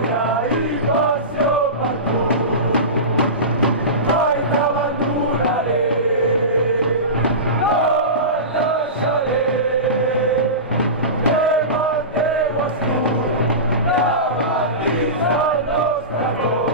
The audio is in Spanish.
gloria y pasión per tu, mai t'abbandonaré, no et deixaré, que manteues tu la matissa del nostre cor.